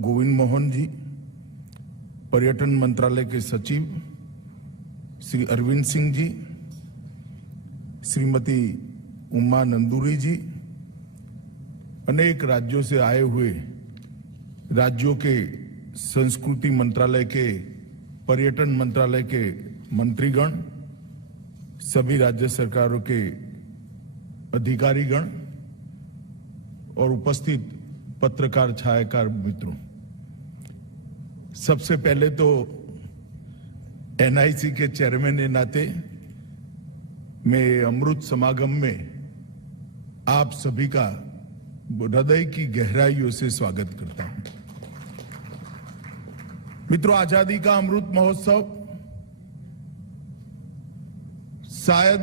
गोविंद मोहन जी, पर्यटन मंत्रालय के सचिव श्री अरविंद सिंह जी, श्रीमती उमा नंदूरी जी, अनेक राज्यों से आए हुए राज्यों के संस्कृति मंत्रालय के, पर्यटन मंत्रालय के मंत्रीगण, सभी राज्य सरकारों के अधिकारीगण और उपस्थित पत्रकार छायाकार मित्रों, सबसे पहले तो एनआईसी के चेयरमैन के नाते मैं अमृत समागम में आप सभी का हृदय की गहराइयों से स्वागत करता हूं। मित्रों, आजादी का अमृत महोत्सव शायद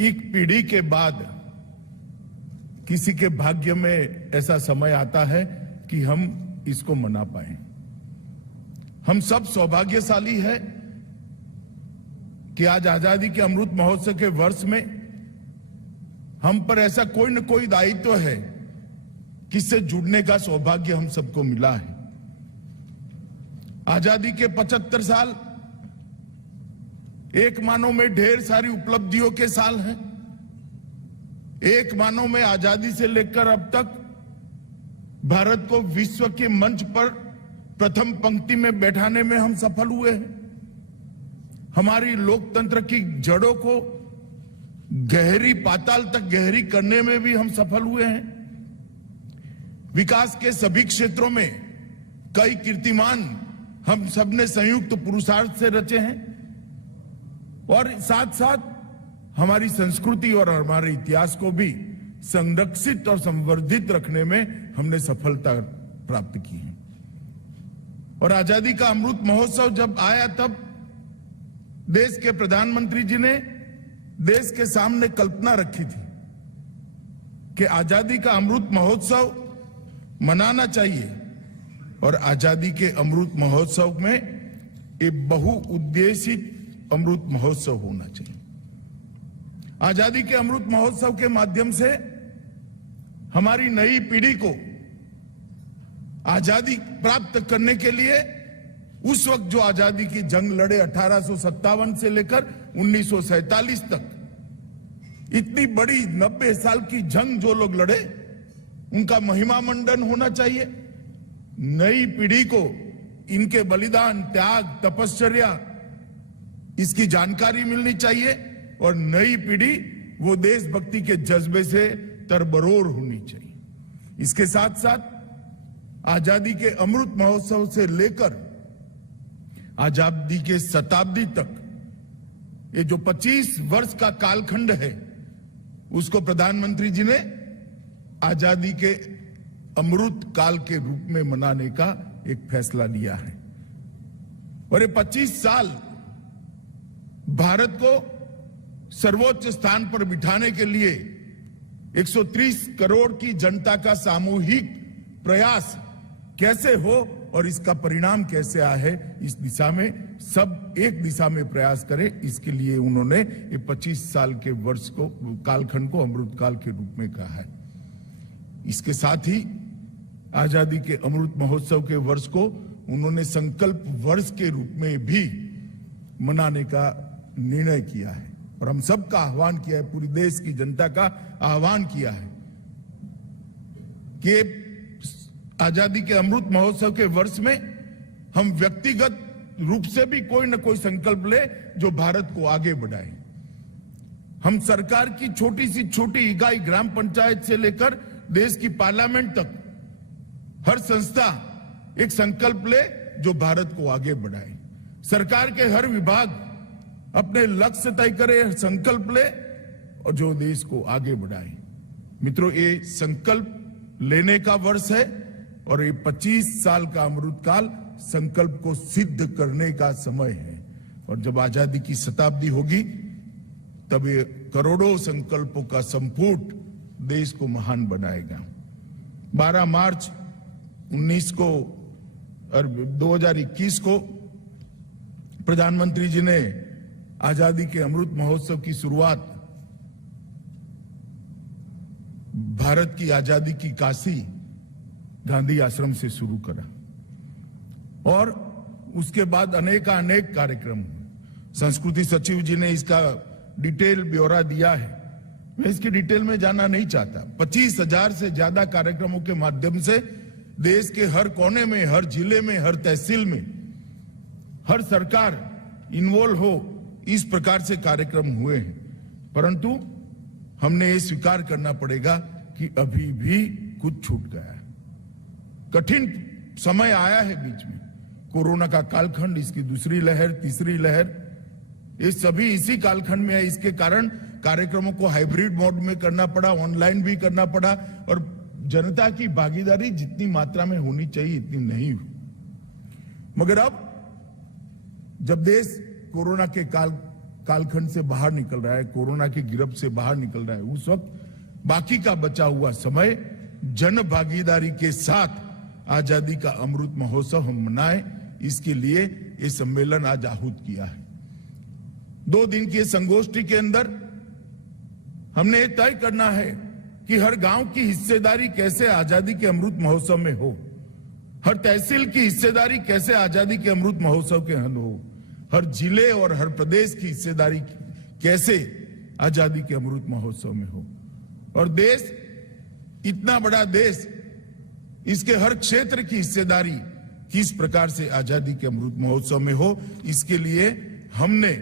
एक पीढ़ी के बाद किसी के भाग्य में ऐसा समय आता है कि हम इसको मना पाए। हम सब सौभाग्यशाली है कि आज आजादी के अमृत महोत्सव के वर्ष में हम पर ऐसा कोई न कोई दायित्व है किससे जुड़ने का सौभाग्य हम सबको मिला है। आजादी के 75 साल एक मानो में ढेर सारी उपलब्धियों के साल हैं। एक मानो में आजादी से लेकर अब तक भारत को विश्व के मंच पर प्रथम पंक्ति में बैठाने में हम सफल हुए हैं। हमारी लोकतंत्र की जड़ों को गहरी पाताल तक गहरी करने में भी हम सफल हुए हैं। विकास के सभी क्षेत्रों में कई कीर्तिमान हम सबने संयुक्त पुरुषार्थ से रचे हैं और साथ साथ हमारी संस्कृति और हमारे इतिहास को भी संरक्षित और संवर्धित रखने में हमने सफलता प्राप्त की है। और आजादी का अमृत महोत्सव जब आया तब देश के प्रधानमंत्री जी ने देश के सामने कल्पना रखी थी कि आजादी का अमृत महोत्सव मनाना चाहिए और आजादी के अमृत महोत्सव में एक बहुउद्देशित अमृत महोत्सव होना चाहिए। आजादी के अमृत महोत्सव के माध्यम से हमारी नई पीढ़ी को आजादी प्राप्त करने के लिए उस वक्त जो आजादी की जंग लड़े 1857 से लेकर 1947 तक, इतनी बड़ी 90 साल की जंग जो लोग लड़े उनका महिमा मंडन होना चाहिए। नई पीढ़ी को इनके बलिदान, त्याग, तपश्चर्या इसकी जानकारी मिलनी चाहिए और नई पीढ़ी वो देशभक्ति के जज्बे से तरबरोर होनी चाहिए। इसके साथ साथ आजादी के अमृत महोत्सव से लेकर आजादी के शताब्दी तक ये जो 25 वर्ष का कालखंड है उसको प्रधानमंत्री जी ने आजादी के अमृत काल के रूप में मनाने का एक फैसला लिया है। और ये 25 साल भारत को सर्वोच्च स्थान पर बिठाने के लिए 130 करोड़ की जनता का सामूहिक प्रयास कैसे हो और इसका परिणाम कैसे आए है, इस दिशा में सब एक दिशा में प्रयास करें। इसके लिए उन्होंने ये 25 साल के वर्ष को, कालखंड को अमृत काल के रूप में कहा है। इसके साथ ही आजादी के अमृत महोत्सव के वर्ष को उन्होंने संकल्प वर्ष के रूप में भी मनाने का निर्णय किया है और हम सबका आह्वान किया है, पूरी देश की जनता का आह्वान किया है कि आजादी के अमृत महोत्सव के वर्ष में हम व्यक्तिगत रूप से भी कोई न कोई संकल्प ले जो भारत को आगे बढ़ाए। हम सरकार की छोटी सी छोटी इकाई ग्राम पंचायत से लेकर देश की पार्लियामेंट तक हर संस्था एक संकल्प ले जो भारत को आगे बढ़ाए। सरकार के हर विभाग अपने लक्ष्य तय करे, संकल्प ले और जो देश को आगे बढ़ाए। मित्रों, ये संकल्प लेने का वर्ष है और ये 25 साल का अमृतकाल संकल्प को सिद्ध करने का समय है। और जब आजादी की शताब्दी होगी तब ये करोड़ों संकल्पों का संपुट देश को महान बनाएगा। 12 मार्च 2021 को प्रधानमंत्री जी ने आजादी के अमृत महोत्सव की शुरुआत भारत की आजादी की काशी गांधी आश्रम से शुरू करा और उसके बाद अनेक कार्यक्रम हुए। संस्कृति सचिव जी ने इसका डिटेल ब्यौरा दिया है, मैं इसकी डिटेल में जाना नहीं चाहता। 25,000 से ज्यादा कार्यक्रमों के माध्यम से देश के हर कोने में, हर जिले में, हर तहसील में, हर सरकार इन्वॉल्व हो, इस प्रकार से कार्यक्रम हुए हैं। परंतु हमने ये स्वीकार करना पड़ेगा कि अभी भी कुछ छूट गया है। कठिन समय आया है बीच में, कोरोना का कालखंड, इसकी दूसरी लहर, तीसरी लहर, ये सभी इसी कालखंड में है। इसके कारण कार्यक्रमों को हाइब्रिड मोड में करना पड़ा, ऑनलाइन भी करना पड़ा और जनता की भागीदारी जितनी मात्रा में होनी चाहिए इतनी नहीं हुई। मगर अब जब देश कोरोना के कालखंड से बाहर निकल रहा है, कोरोना की गिरफ्त से बाहर निकल रहा है, उस वक्त बाकी का बचा हुआ समय जन भागीदारी के साथ आजादी का अमृत महोत्सव हम मनाएं, इसके लिए ये सम्मेलन आज आहूत किया है। 2 दिन की संगोष्ठी के अंदर हमने ये तय करना है कि हर गांव की हिस्सेदारी कैसे आजादी के अमृत महोत्सव में हो, हर तहसील की हिस्सेदारी कैसे आजादी के अमृत महोत्सव के अंदर हो, हर जिले और हर प्रदेश की हिस्सेदारी कैसे आजादी के अमृत महोत्सव में हो। और देश, इतना बड़ा देश, इसके हर क्षेत्र की हिस्सेदारी किस प्रकार से आजादी के अमृत महोत्सव में हो, इसके लिए हमने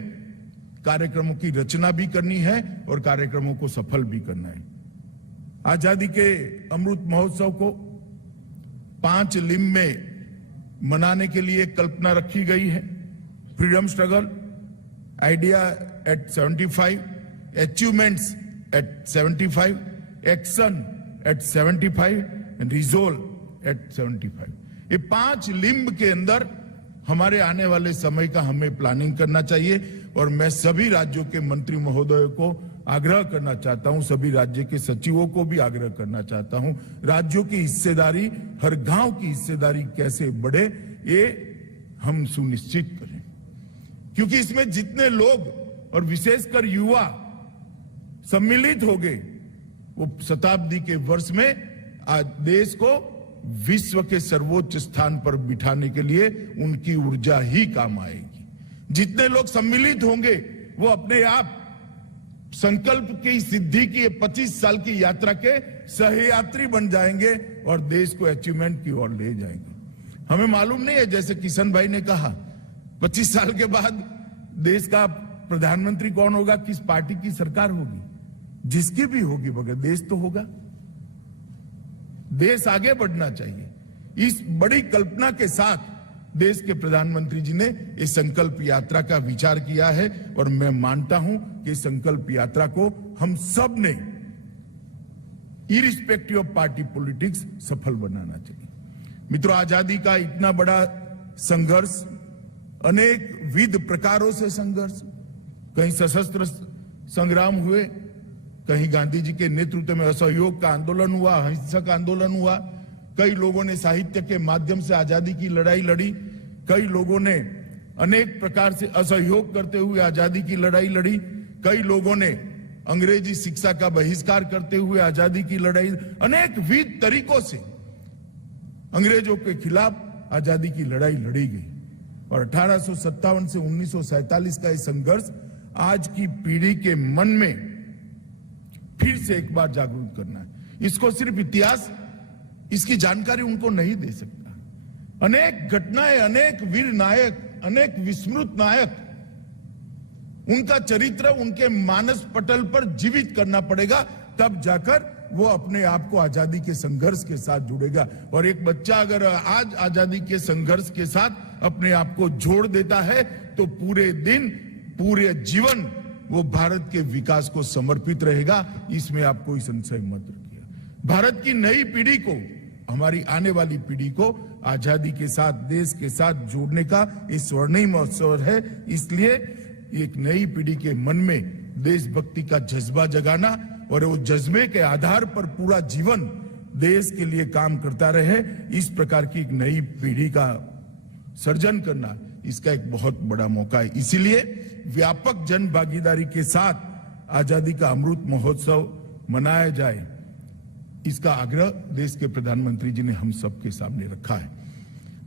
कार्यक्रमों की रचना भी करनी है और कार्यक्रमों को सफल भी करना है। आजादी के अमृत महोत्सव को 5 लिंब में मनाने के लिए कल्पना रखी गई है। Freedom struggle, idea at 75, achievements at 75, action at 75 and resolve at 75। ये 5 लिंब के अंदर हमारे आने वाले समय का हमें प्लानिंग करना चाहिए। और मैं सभी राज्यों के मंत्री महोदयों को आग्रह करना चाहता हूं, सभी राज्य के सचिवों को भी आग्रह करना चाहता हूं, राज्यों की हिस्सेदारी, हर गांव की हिस्सेदारी कैसे बढ़े, ये हम सुनिश्चित करें। क्योंकि इसमें जितने लोग और विशेषकर युवा सम्मिलित हो गए, वो शताब्दी के वर्ष में आज देश को विश्व के सर्वोच्च स्थान पर बिठाने के लिए उनकी ऊर्जा ही काम आएगी। जितने लोग सम्मिलित होंगे वो अपने आप संकल्प की सिद्धि की 25 साल की यात्रा के सहयात्री बन जाएंगे और देश को अचीवमेंट की ओर ले जाएंगे। हमें मालूम नहीं है, जैसे किशन भाई ने कहा, 25 साल के बाद देश का प्रधानमंत्री कौन होगा, किस पार्टी की सरकार होगी, जिसकी भी होगी, मगर देश तो होगा। देश आगे बढ़ना चाहिए। इस बड़ी कल्पना के साथ देश के प्रधानमंत्री जी ने इस संकल्प यात्रा का विचार किया है और मैं मानता हूं कि संकल्प यात्रा को हम सब ने इरिस्पेक्टिव ऑफ पार्टी पॉलिटिक्स सफल बनाना चाहिए। मित्रों, आजादी का इतना बड़ा संघर्ष, अनेक विध प्रकारों से संघर्ष, कहीं सशस्त्र संग्राम हुए, कहीं गांधी जी के नेतृत्व में असहयोग का आंदोलन हुआ, हिंसक आंदोलन हुआ, कई लोगों ने साहित्य के माध्यम से आजादी की लड़ाई लड़ी, कई लोगों ने अनेक प्रकार से असहयोग करते हुए आजादी की लड़ाई लड़ी, कई लोगों ने अंग्रेजी शिक्षा का बहिष्कार करते हुए आजादी की लड़ाई, अनेक विविध तरीकों से अंग्रेजों के खिलाफ आजादी की लड़ाई लड़ी गई। और 1857 से 1947 का यह संघर्ष आज की पीढ़ी के मन में फिर से एक बार जागरूक करना है। इसको सिर्फ इतिहास, इसकी जानकारी उनको नहीं दे सकता। अनेक घटनाएं, अनेक वीर नायक, अनेक विस्मृत नायक, उनका चरित्र उनके मानस पटल पर जीवित करना पड़ेगा, तब जाकर वो अपने आप को आजादी के संघर्ष के साथ जुड़ेगा। और एक बच्चा अगर आज आजादी के संघर्ष के साथ अपने आप को जोड़ देता है तो पूरे दिन, पूरे जीवन वो भारत के विकास को समर्पित रहेगा। इसमें आप कोई संशय मत रखिए। भारत की नई पीढ़ी को, हमारी आने वाली पीढ़ी को आजादी के साथ, देश के साथ जोड़ने का ये स्वर्णिम अवसर है। इसलिए एक नई पीढ़ी के मन में देशभक्ति का जज्बा जगाना और वो जज्बे के आधार पर पूरा जीवन देश के लिए काम करता रहे, इस प्रकार की एक नई पीढ़ी का सर्जन करना, इसका एक बहुत बड़ा मौका है। इसीलिए व्यापक जन भागीदारी के साथ आजादी का अमृत महोत्सव मनाया जाए। इसका आग्रह देश के प्रधानमंत्री जी ने हम सबके सामने रखा है।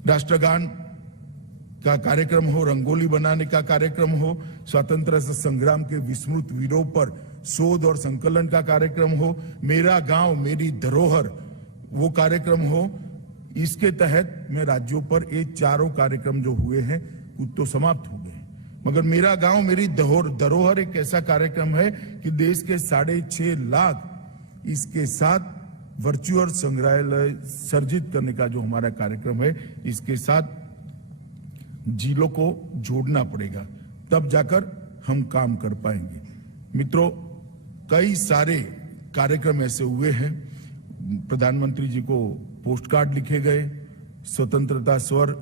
राष्ट्रगान का कार्यक्रम हो, रंगोली बनाने का कार्यक्रम हो, स्वतंत्रता संग्राम के विस्मृत वीरों पर शोध और संकलन का कार्यक्रम हो, मेरा गांव मेरी धरोहर वो कार्यक्रम हो, इसके तहत में राज्यों पर ये चारों कार्यक्रम जो हुए हैं कुछ तो समाप्त हो गए, मगर मेरा गांव मेरी धरोहर एक ऐसा कार्यक्रम है कि देश के 6.5 लाख इसके साथ वर्चुअल संग्रहालय सर्जित करने का जो हमारा कार्यक्रम है, इसके साथ जिलों को जोड़ना पड़ेगा, तब जाकर हम काम कर पाएंगे। मित्रों, कई सारे कार्यक्रम ऐसे हुए हैं। प्रधानमंत्री जी को पोस्ट कार्ड लिखे गए, स्वतंत्रता स्वर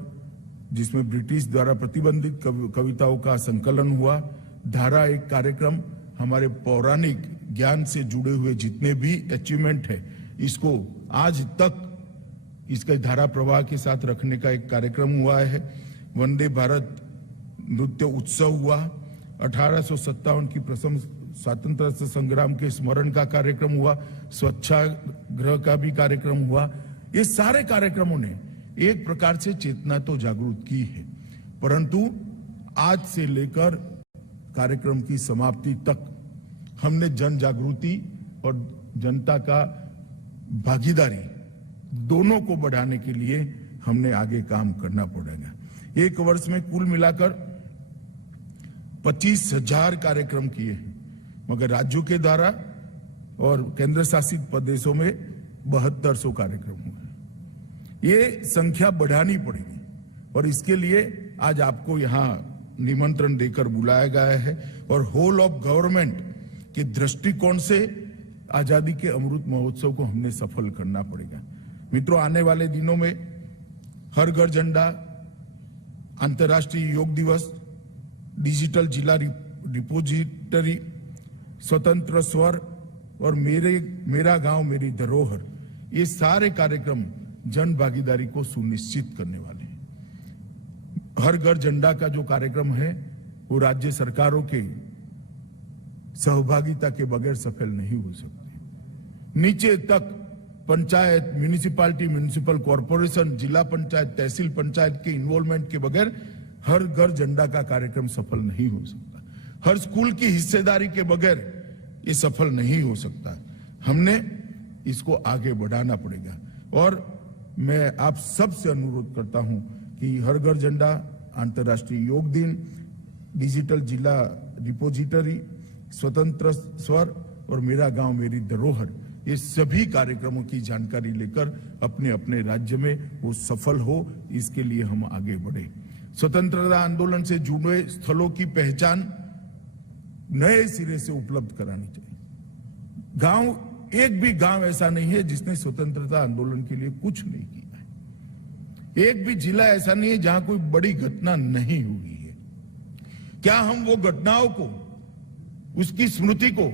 जिसमें ब्रिटिश द्वारा प्रतिबंधित कविताओं का संकलन हुआ, धारा एक कार्यक्रम, हमारे पौराणिक ज्ञान से जुड़े हुए जितने भी अचीवमेंट है इसको आज तक इसके धारा प्रवाह के साथ रखने का एक कार्यक्रम हुआ है। वंदे भारत नृत्य उत्सव हुआ, 1857 की प्रथम स्वतंत्रता संग्राम के स्मरण का कार्यक्रम हुआ, स्वच्छाग्रह का भी कार्यक्रम हुआ। ये सारे कार्यक्रमों ने एक प्रकार से चेतना तो जागृत की है, परंतु आज से लेकर कार्यक्रम की समाप्ति तक हमने जन जागृति और जनता का भागीदारी दोनों को बढ़ाने के लिए हमने आगे काम करना पड़ेगा। एक वर्ष में कुल मिलाकर 25,000 कार्यक्रम किए हैं, मगर राज्यों के द्वारा और केंद्र शासित प्रदेशों में 7200 कार्यक्रम हुए। ये संख्या बढ़ानी पड़ेगी और इसके लिए आज आपको यहां निमंत्रण देकर बुलाया गया है और होल ऑफ गवर्नमेंट के दृष्टिकोण से आजादी के अमृत महोत्सव को हमने सफल करना पड़ेगा। मित्रों, आने वाले दिनों में हर घर झंडा, अंतर्राष्ट्रीय योग दिवस, डिजिटल जिला रिपोजिटरी, स्वतंत्र स्वर और मेरा गांव मेरी धरोहर, ये सारे कार्यक्रम जन भागीदारी को सुनिश्चित करने वाले हैं। हर घर झंडा का जो कार्यक्रम है वो राज्य सरकारों के सहभागिता के बगैर सफल नहीं हो सकते। नीचे तक पंचायत, म्यूनिसिपालिटी, म्यूनिसिपल कॉरपोरेशन, जिला पंचायत, तहसील पंचायत के इन्वॉल्वमेंट के बगैर हर घर झंडा का कार्यक्रम सफल नहीं हो सकता। हर स्कूल की हिस्सेदारी के बगैर ये सफल नहीं हो सकता। हमने इसको आगे बढ़ाना पड़ेगा और मैं आप सबसे अनुरोध करता हूं कि हर घर झंडा, अंतर्राष्ट्रीय योग दिन, डिजिटल जिला रिपोजिटरी, स्वतंत्र स्वर और मेरा गांव मेरी धरोहर, ये सभी कार्यक्रमों की जानकारी लेकर अपने अपने राज्य में वो सफल हो, इसके लिए हम आगे बढ़े। स्वतंत्रता आंदोलन से जुड़े स्थलों की पहचान नए सिरे से उपलब्ध करानी चाहिए। गांव, एक भी गांव ऐसा नहीं है जिसने स्वतंत्रता आंदोलन के लिए कुछ नहीं किया है। एक भी जिला ऐसा नहीं है जहां कोई बड़ी घटना नहीं हुई है। क्या हम वो घटनाओं को, उसकी स्मृति को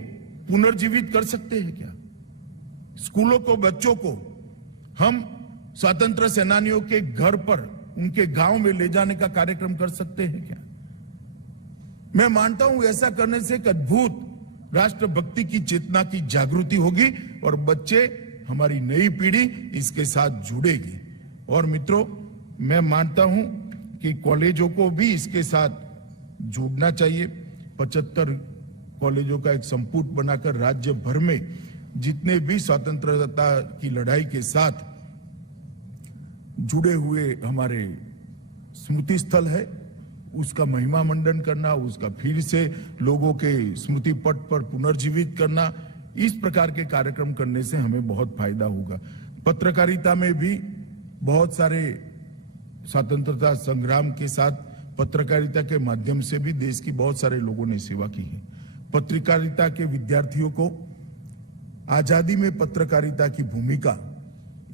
पुनर्जीवित कर सकते हैं क्या? स्कूलों को, बच्चों को हम स्वतंत्र सेनानियों के घर पर, उनके गांव में ले जाने का कार्यक्रम कर सकते हैं क्या? मैं मानता हूं ऐसा करने से एक अद्भुत राष्ट्रभक्ति की चेतना की जागृति होगी और बच्चे, हमारी नई पीढ़ी इसके साथ जुड़ेगी। और मित्रों, मैं मानता हूं कि कॉलेजों को भी इसके साथ जुड़ना चाहिए। 75 कॉलेजों का एक संपुट बनाकर राज्य भर में जितने भी स्वतंत्रता की लड़ाई के साथ जुड़े हुए हमारे स्मृति स्थल है, उसका महिमा मंडन करना, उसका फिर से लोगों के स्मृति पट पर पुनर्जीवित करना, इस प्रकार के कार्यक्रम करने से हमें बहुत फायदा होगा। पत्रकारिता में भी बहुत सारे स्वतंत्रता संग्राम के साथ पत्रकारिता के माध्यम से भी देश की बहुत सारे लोगों ने सेवा की है। पत्रकारिता के विद्यार्थियों को आजादी में पत्रकारिता की भूमिका,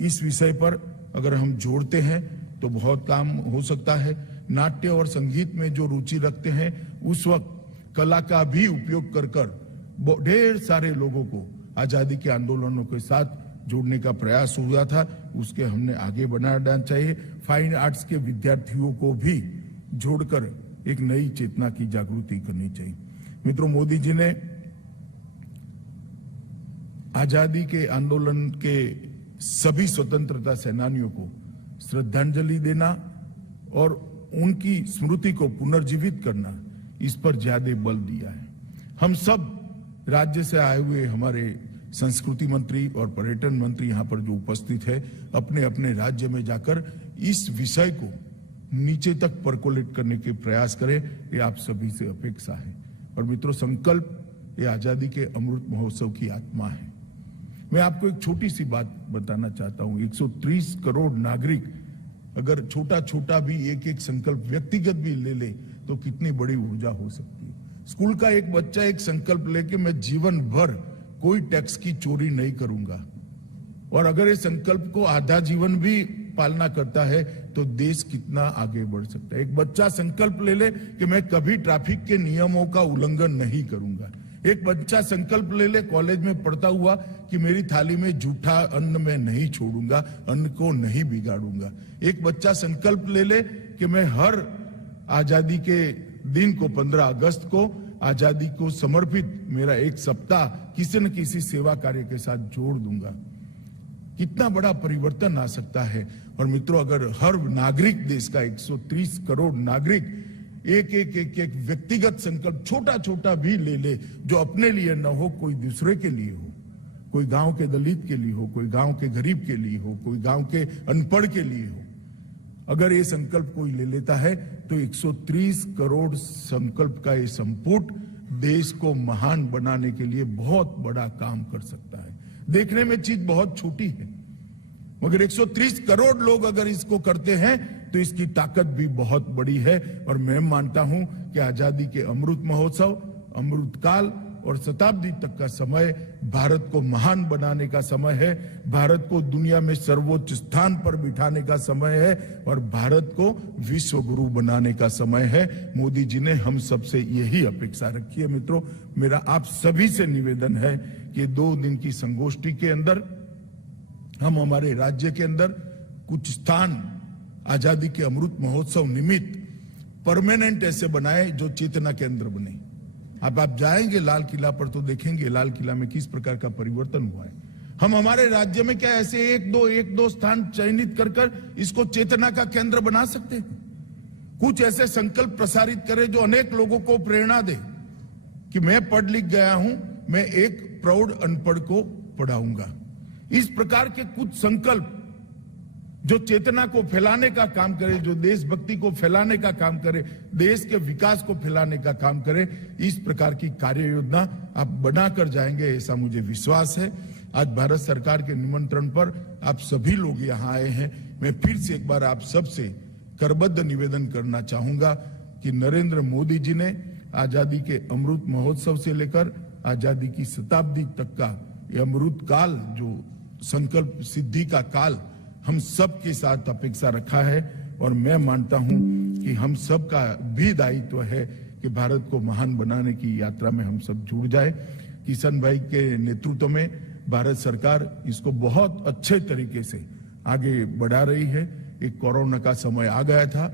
इस विषय पर अगर हम जोड़ते हैं तो बहुत काम हो सकता है। नाट्य और संगीत में जो रुचि रखते हैं, उस वक्त कला का भी उपयोग कर ढेर सारे लोगों को आजादी के आंदोलनों के साथ जोड़ने का प्रयास हुआ था, उसके हमने आगे बढ़ाना चाहिए। फाइन आर्ट्स के विद्यार्थियों को भी जोड़कर एक नई चेतना की जागृति करनी चाहिए। मित्रों, मोदी जी ने आजादी के आंदोलन के सभी स्वतंत्रता सेनानियों को श्रद्धांजलि देना और उनकी स्मृति को पुनर्जीवित करना, इस पर ज्यादा बल दिया है। हम सब राज्य से आए हुए हमारे संस्कृति मंत्री और पर्यटन मंत्री यहाँ पर जो उपस्थित है, अपने अपने राज्य में जाकर इस विषय को नीचे तक परकोलेट करने के प्रयास करें, ये आप सभी से अपेक्षा है। और मित्रों, संकल्प ये आजादी के अमृत महोत्सव की आत्मा है। मैं आपको एक छोटी सी बात बताना चाहता हूं। 130 करोड़ नागरिक अगर छोटा छोटा भी एक एक संकल्प व्यक्तिगत भी ले ले तो कितनी बड़ी ऊर्जा हो सकती है। स्कूल का एक बच्चा एक संकल्प लेके मैं जीवन भर कोई टैक्स की चोरी नहीं करूंगा, और अगर ये संकल्प को आधा जीवन भी पालना करता है तो देश कितना आगे बढ़ सकता है। एक बच्चा संकल्प ले ले कि मैं कभी ट्रैफिक के नियमों का उल्लंघन नहीं करूंगा। एक बच्चा संकल्प ले ले कॉलेज में पढ़ता हुआ कि मेरी थाली में जूठा अन्न मैं नहीं छोड़ूंगा, अन्न को नहीं बिगाड़ूंगा। एक बच्चा संकल्प ले ले कि मैं हर आजादी के दिन को 15 अगस्त को आजादी को समर्पित मेरा एक सप्ताह किसी न किसी सेवा कार्य के साथ जोड़ दूंगा। कितना बड़ा परिवर्तन आ सकता है। और मित्रों, अगर हर नागरिक, देश का 130 करोड़ नागरिक एक व्यक्तिगत संकल्प छोटा छोटा भी ले ले, जो अपने लिए न हो, कोई दूसरे के लिए हो, कोई गांव के दलित के लिए हो, कोई गांव के गरीब के लिए हो, कोई गांव के अनपढ़ के लिए हो, अगर ये संकल्प कोई ले लेता है तो 130 करोड़ संकल्प का ये संपुट देश को महान बनाने के लिए बहुत बड़ा काम कर सकता है। देखने में चीज बहुत छोटी है, मगर 130 करोड़ लोग अगर इसको करते हैं तो इसकी ताकत भी बहुत बड़ी है। और मैं मानता हूं कि आजादी के अमृत महोत्सव, अमृत काल और शताब्दी तक का समय भारत को महान बनाने का समय है, भारत को दुनिया में सर्वोच्च स्थान पर बिठाने का समय है और भारत को विश्व गुरु बनाने का समय है। मोदी जी ने हम सबसे यही अपेक्षा रखी है। मित्रों, मेरा आप सभी से निवेदन है कि 2 दिन की संगोष्ठी के अंदर हम हमारे राज्य के अंदर कुछ स्थान आजादी के अमृत महोत्सव निमित्त परमानेंट ऐसे बनाए जो चेतना केंद्र बने। अब आप जाएंगे लाल किला पर तो देखेंगे लाल किला में किस प्रकार का परिवर्तन हुआ है। हम हमारे राज्य में क्या ऐसे एक दो स्थान चयनित कर इसको चेतना का केंद्र बना सकते हैं? कुछ ऐसे संकल्प प्रसारित करें जो अनेक लोगों को प्रेरणा दे कि मैं पढ़ लिख गया हूं, मैं एक प्रौढ़ अनपढ़ को पढ़ाऊंगा। इस प्रकार के कुछ संकल्प जो चेतना को फैलाने का काम करे, जो देशभक्ति को फैलाने का काम करे, देश के विकास को फैलाने का काम करे, इस प्रकार की कार्य योजना आप बनाकर जाएंगे, ऐसा मुझे विश्वास है। आज भारत सरकार के निमंत्रण पर आप सभी लोग यहाँ आए हैं। मैं फिर से एक बार आप सबसे करबद्ध निवेदन करना चाहूंगा कि नरेंद्र मोदी जी ने आजादी के अमृत महोत्सव से लेकर आजादी की शताब्दी तक का ये अमृत काल, जो संकल्प सिद्धि का काल, हम सब के साथ अपेक्षा रखा है। और मैं मानता हूं कि हम सब का भी दायित्व है कि भारत को महान बनाने की यात्रा में हम सब जुड़ जाए। किशन भाई के नेतृत्व में भारत सरकार इसको बहुत अच्छे तरीके से आगे बढ़ा रही है। एक कोरोना का समय आ गया था,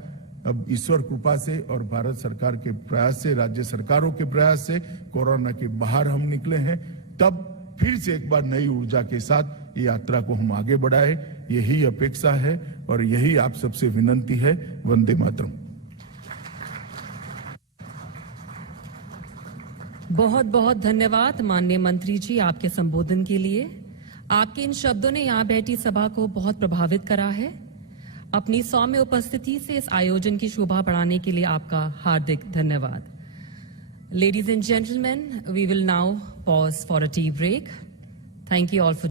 अब ईश्वर कृपा से और भारत सरकार के प्रयास से, राज्य सरकारों के प्रयास से कोरोना के बाहर हम निकले हैं। तब फिर से एक बार नई ऊर्जा के साथ ये यात्रा को हम आगे बढ़ाए, यही अपेक्षा है और यही आप सबसे विनंती है। वंदे मातरम। बहुत बहुत धन्यवाद माननीय मंत्री जी आपके संबोधन के लिए। आपके इन शब्दों ने यहाँ बैठी सभा को बहुत प्रभावित करा है। अपनी सौम्य उपस्थिति से इस आयोजन की शोभा बढ़ाने के लिए आपका हार्दिक धन्यवाद। Ladies and gentlemen, we will now pause for a tea break. Thank you all for